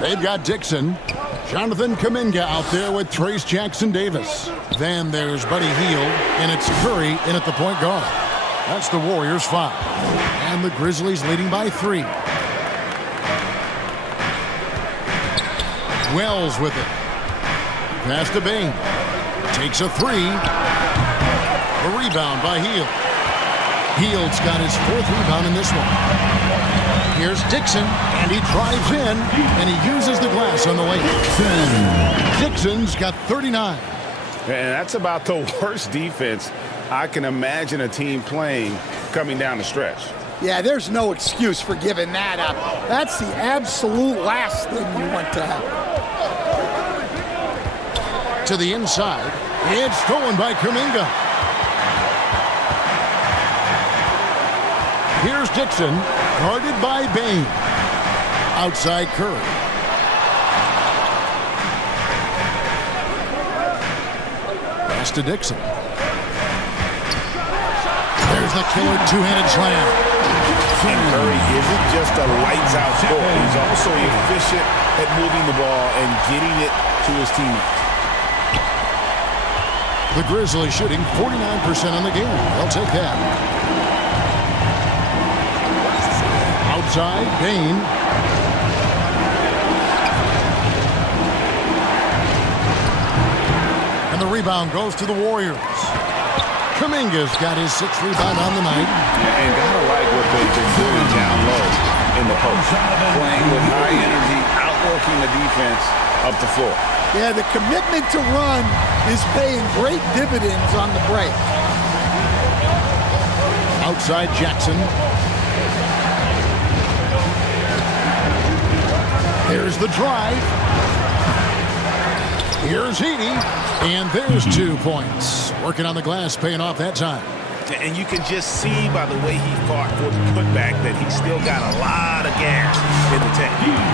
They've got Dixon. Jonathan Kuminga out there with Trace Jackson-Davis. Then there's Buddy Hield, and it's Curry in at the point guard. That's the Warriors 5. And the Grizzlies leading by 3. Wells with it. Pass to Bain. Takes a 3. A rebound by Hield. Hield's got his 4th rebound in this one. Here's Dixon, and he drives in, and he uses the glass on the way. Dixon's got 39. And that's about the worst defense I can imagine a team playing coming down the stretch. Yeah, there's no excuse for giving that up. That's the absolute last thing you want to happen. To the inside. It's stolen by Kuminga. Here's Dixon, guarded by Bain. Outside Curry. Pass to Dixon. There's the killer two-handed slam. And Curry isn't just a lights-out scorer. He's also efficient at moving the ball and getting it to his teammates. The Grizzlies shooting 49% on the game. They'll take that. Outside, Bain. And the rebound goes to the Warriors. Kuminga's got his 6th rebound on the night. And gotta like what they've been doing down low in the post. Playing with high energy, outworking the defense up the floor. Yeah, the commitment to run is paying great dividends on the break. Outside Jackson. Here's the drive. Here's Edey. And there's 2 points. Working on the glass, paying off that time. And you can just see by the way he fought for the putback that he's still got a lot of gas in the tank.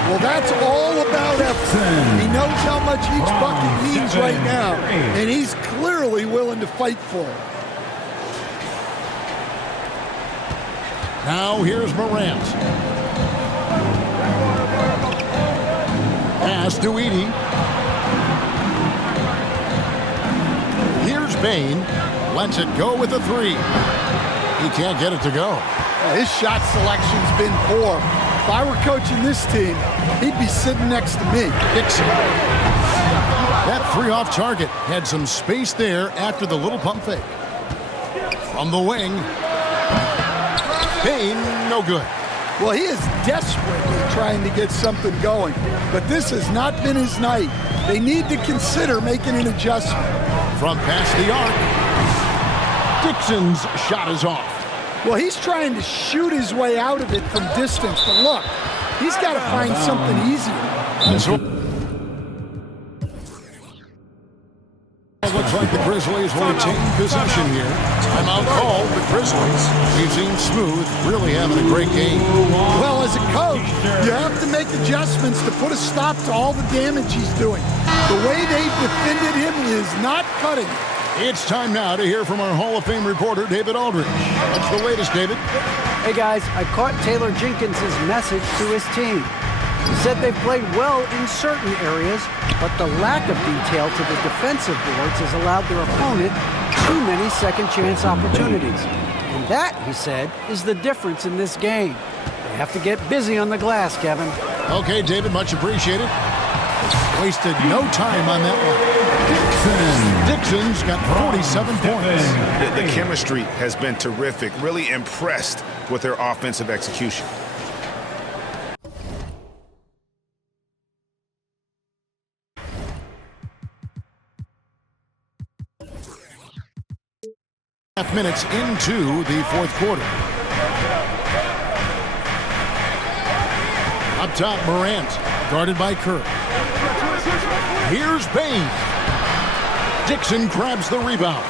Well, that's all about effort. He knows how much each bucket means right now, and he's clearly willing to fight for it. Now here's Morant. Pass to Edey. Here's Bain. Lets it go with a 3. He can't get it to go. His shot selection's been poor. If I were coaching this team, he'd be sitting next to me. Dixon. That 3 off target. Had some space there after the little pump fake. From the wing. Bain, no good. Well, he is desperately trying to get something going, but this has not been his night. They need to consider making an adjustment. From past the arc. Dixon's shot is off. Well, he's trying to shoot his way out of it from distance, but look, he's got to find something easier. It looks like the Grizzlies will retain possession here. Timeout call, the Grizzlies. We've seen Smooth really having a great game. Well, as a coach, you have to make adjustments to put a stop to all the damage he's doing. The way they've defended him is not cutting it. It's time now to hear from our Hall of Fame reporter, David Aldridge. What's the latest, David? Hey, guys, I caught Taylor Jenkins' message to his team. He said they've played well in certain areas, but the lack of detail to the defensive boards has allowed their opponent too many second-chance opportunities. And that, he said, is the difference in this game. They have to get busy on the glass, Kevin. Okay, David, much appreciated. Wasted no time on that one. Dixon's got 47 points. The chemistry has been terrific. Really impressed with their offensive execution. Half minutes into the 4th quarter. Up top, Morant, guarded by Curry. Here's Bain. Dixon grabs the rebound.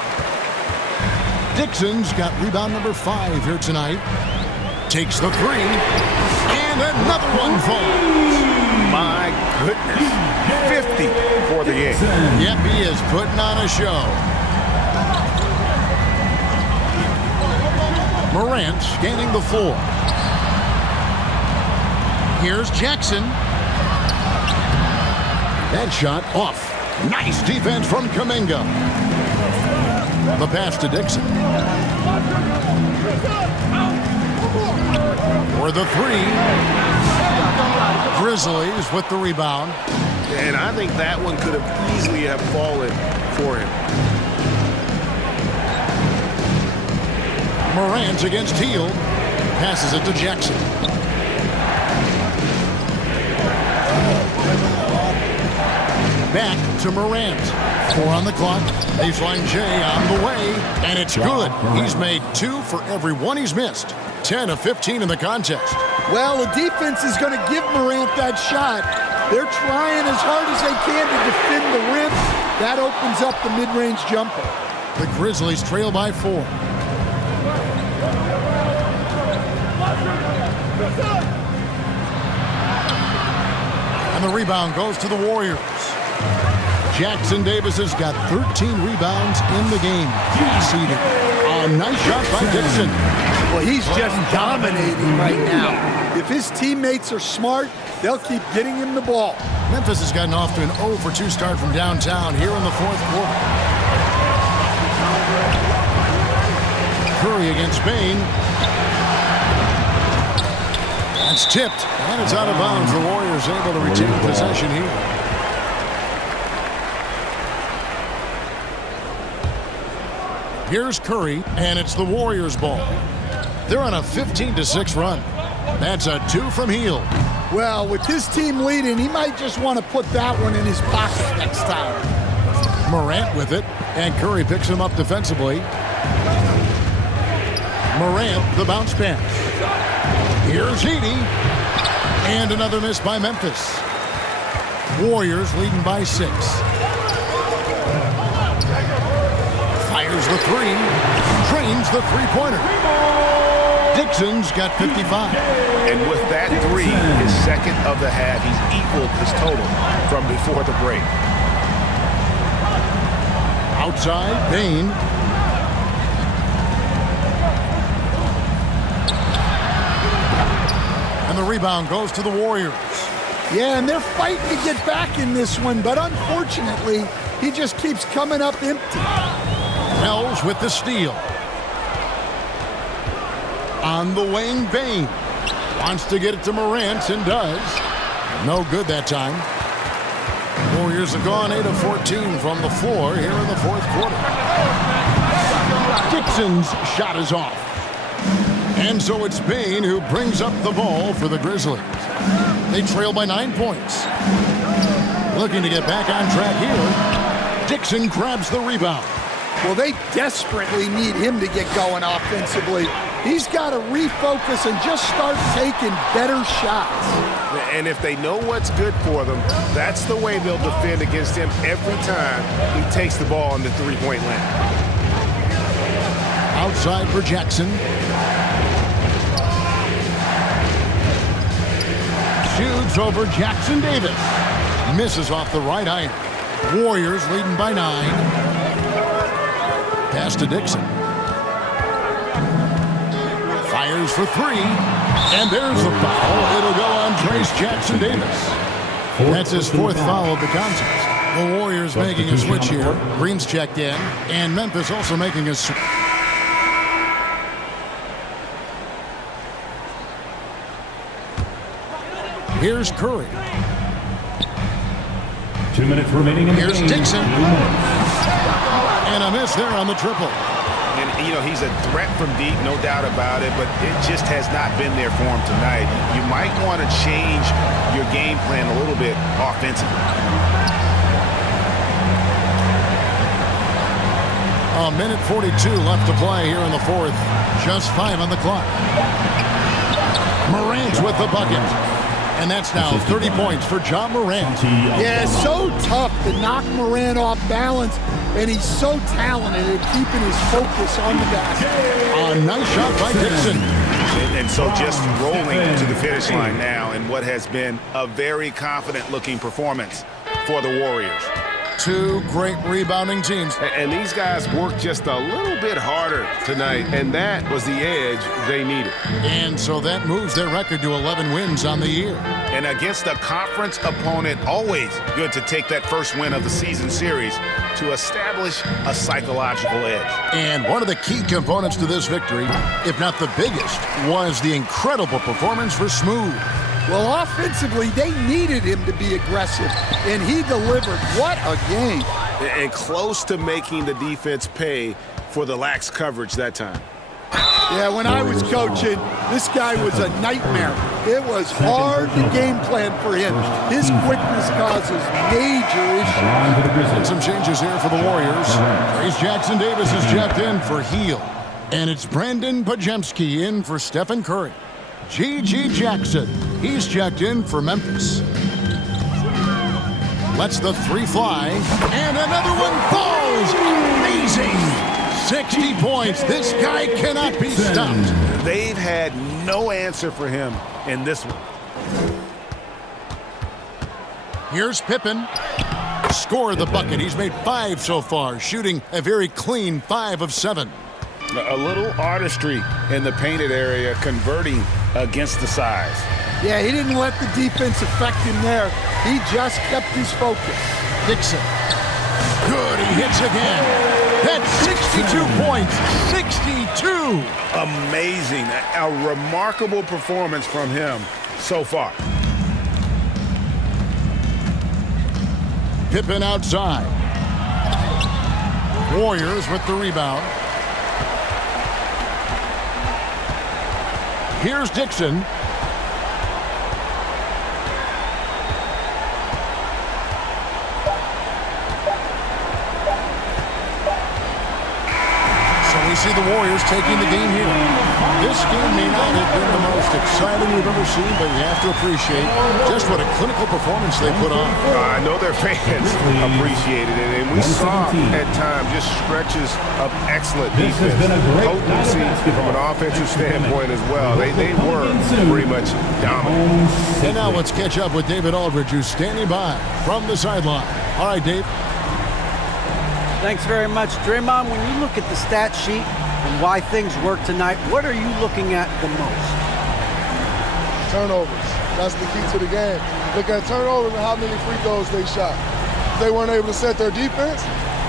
Dixon's got rebound number 5 here tonight. Takes the 3. And another one falls. My goodness. 50 for the game. Yep, he is putting on a show. Morant scanning the floor. Here's Jackson. That shot off. Nice defense from Kuminga. The pass to Dixon. For the three. Grizzlies with the rebound. And I think that one could have easily have fallen for him. Morant against Hield. Passes it to Jackson. Back to Morant. 4 on the clock. Baseline J on the way. And it's good. He's made 2 for every one he's missed. 10 of 15 in the contest. Well, the defense is going to give Morant that shot. They're trying as hard as they can to defend the rim. That opens up the mid-range jumper. The Grizzlies trail by 4. And the rebound goes to the Warriors. Jackson Davis has got 13 rebounds in the game. Seated. A nice shot by Dixon. Well, he's just dominating right now. If his teammates are smart, they'll keep getting him the ball. Memphis has gotten off to an 0 for 2 start from downtown here in the 4th quarter. Curry against Bain. That's tipped, and it's out of bounds. The Warriors able to retain possession here. Here's Curry, and it's the Warriors' ball. They're on a 15-6 run. That's a 2 from Hield. Well, with his team leading, he might just want to put that one in his pocket next time. Morant with it, and Curry picks him up defensively. Morant, the bounce pass. Here's Heaney, and another miss by Memphis. Warriors leading by 6. Fires the 3, drains the three-pointer. Dixon's got 55. And with that 3, his second of the half, he's equaled his total from before the break. Outside, Bain. And the rebound goes to the Warriors. Yeah, and they're fighting to get back in this one, but unfortunately, he just keeps coming up empty. Wells with the steal. On the wing, Bain. Wants to get it to Morant and does. No good that time. Warriors have gone 8 of 14 from the floor here in the 4th quarter. Dixon's shot is off. And so it's Bain who brings up the ball for the Grizzlies. They trail by 9 points. Looking to get back on track here. Dixon grabs the rebound. Well, they desperately need him to get going offensively. He's got to refocus and just start taking better shots. And if they know what's good for them, that's the way they'll defend against him every time he takes the ball on the three-point line. Outside for Jackson. Shoots over Jackson Davis. Misses off the right iron. Warriors leading by 9. Pass to Dixon. Fires for 3. And there's the foul. It'll go on Trace Jackson Davis. That's his 4th foul of the contest. The Warriors making a switch here. Green's checked in. And Memphis also making a switch. Here's Curry. 2 minutes remaining in the Here's game. Dixon. And a miss there on the triple. And, you know, he's a threat from deep, no doubt about it, but it just has not been there for him tonight. You might want to change your game plan a little bit offensively. A minute 42 left to play here in the 4th. Just 5 on the clock. Morant with the bucket. And that's now 30 points for John Morant. Yeah, so tough to knock Morant off balance, and he's so talented at keeping his focus on the basket. A nice shot by Dixon. And so just rolling to the finish line now in what has been a very confident-looking performance for the Warriors. Two great rebounding teams. And these guys worked just a little bit harder tonight, and that was the edge they needed. And so that moves their record to 11 wins on the year. And against a conference opponent, always good to take that first win of the season series to establish a psychological edge. And one of the key components to this victory, if not the biggest, was the incredible performance for Smooth. Well, offensively, they needed him to be aggressive, and he delivered. What a game. And close to making the defense pay for the lax coverage that time. Yeah, when I was coaching, this guy was a nightmare. It was hard to game plan for him. His quickness causes major issues. Some changes here for the Warriors. Trace Jackson-Davis is checked in for Heel. And it's Brandon Pajemski in for Stephen Curry. G.G. Jackson, he's checked in for Memphis. Lets the three fly, and another one falls. Amazing. 60 points. This guy cannot be stopped. They've had no answer for him in this one. Here's Pippen. Score the bucket. He's made 5 so far, shooting a very clean 5 of 7. A little artistry in the painted area, converting against the size. Yeah, he didn't let the defense affect him there. He just kept his focus. Dixon. Good, he hits again. That's 62 points. 62. Amazing. A remarkable performance from him so far. Pippen outside. Warriors with the rebound. Here's Dixon. So we see the Warriors taking the game here. This game may not have been the most exciting we've ever seen, but you have to appreciate just what a clinical performance they put on. I know their fans appreciated it, and we saw at times just stretches of excellent defense. Potency from an offensive standpoint as well. They were pretty much dominant. And now let's catch up with David Aldridge, who's standing by from the sideline. All right, Dave. Thanks very much, Draymond. When you look at the stat sheet and why things work tonight, what are you looking at the most? Turnovers. That's the key to the game. Look at turnovers and how many free throws they shot. If they weren't able to set their defense,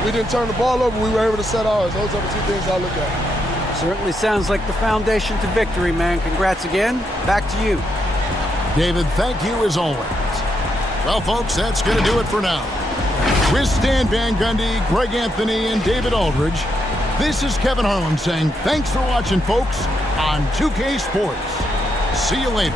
we didn't turn the ball over, we were able to set ours. Those are the two things I look at. Certainly sounds like the foundation to victory, man. Congrats again. Back to you. David, thank you as always. Well, folks, that's going to do it for now. With Stan Van Gundy, Greg Anthony, and David Aldridge, this is Kevin Harlan saying thanks for watching, folks, on 2K Sports. See you later.